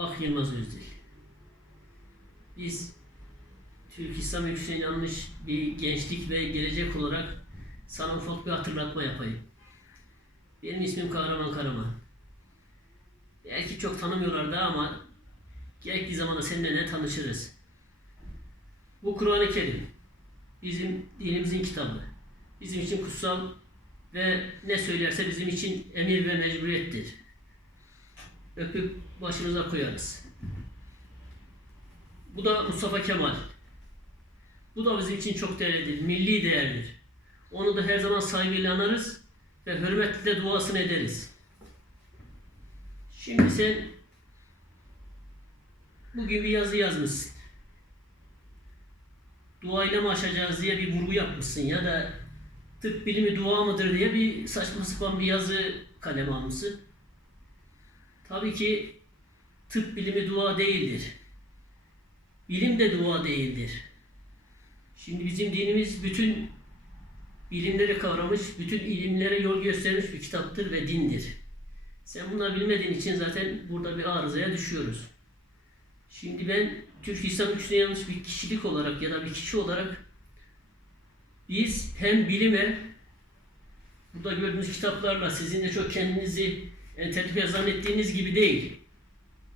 Bak Yılmaz Özdil. Biz Türk İslam Ülküsü'ne inanmış bir gençlik ve gelecek olarak sana ufak bir hatırlatma yapayım. Benim ismim Kahraman Karaman. Belki çok tanımıyorlar da ama gerektiği zaman da seninle ne tanışırız. Bu Kur'an-ı Kerim. Bizim dinimizin kitabı. Bizim için kutsal ve ne söylerse bizim için emir ve mecburiyettir. Öpüp başımıza koyarız. Bu da Mustafa Kemal. Bu da bizim için çok değerlidir, milli değerdir. Onu da her zaman saygıyla anarız ve hürmetle duasını ederiz. Şimdi sen bugün bir yazı yazmışsın. Duayla mı aşacağız diye bir vurgu yapmışsın ya da tıp bilimi dua mıdır diye bir saçma sapan bir yazı kaleme almışsın. Tabii ki tıp bilimi dua değildir. Bilim de dua değildir. Şimdi bizim dinimiz bütün bilimleri kavramış, bütün ilimlere yol göstermiş bir kitaptır ve dindir. Sen bunları bilmediğin için zaten burada bir arızaya düşüyoruz. Şimdi ben Türk İslam Ülküsü'ne yanlış bir kişilik olarak ya da bir kişi olarak biz hem bilime burada gördüğünüz kitaplarla sizin de çok kendinizi entelektüel zannettiğiniz gibi değil.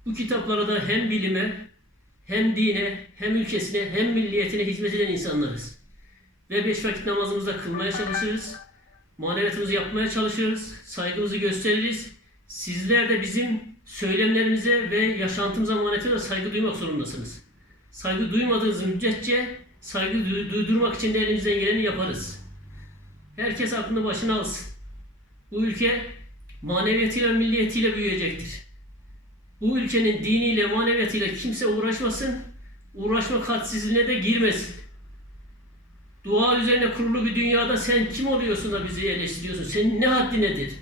Bu kitaplara da hem bilime hem dine hem ülkesine hem milliyetine hizmet eden insanlarız. Ve beş vakit namazımızı da kılmaya çalışırız. Maneviyatımızı yapmaya çalışırız. Saygımızı gösteririz. Sizler de bizim söylemlerimize ve yaşantımıza maneviyata saygı duymak zorundasınız. Saygı duymadığınız müddetçe saygı du- duydurmak için de elimizden geleni yaparız. Herkes aklını başına alsın. Bu ülke maneviyatıyla, milliyetiyle büyüyecektir. Bu ülkenin diniyle, maneviyatıyla kimse uğraşmasın. Uğraşma hadsizliğine de girmesin. Dua üzerine kurulu bir dünyada sen kim oluyorsun da bizi eleştiriyorsun? Senin ne haddi nedir?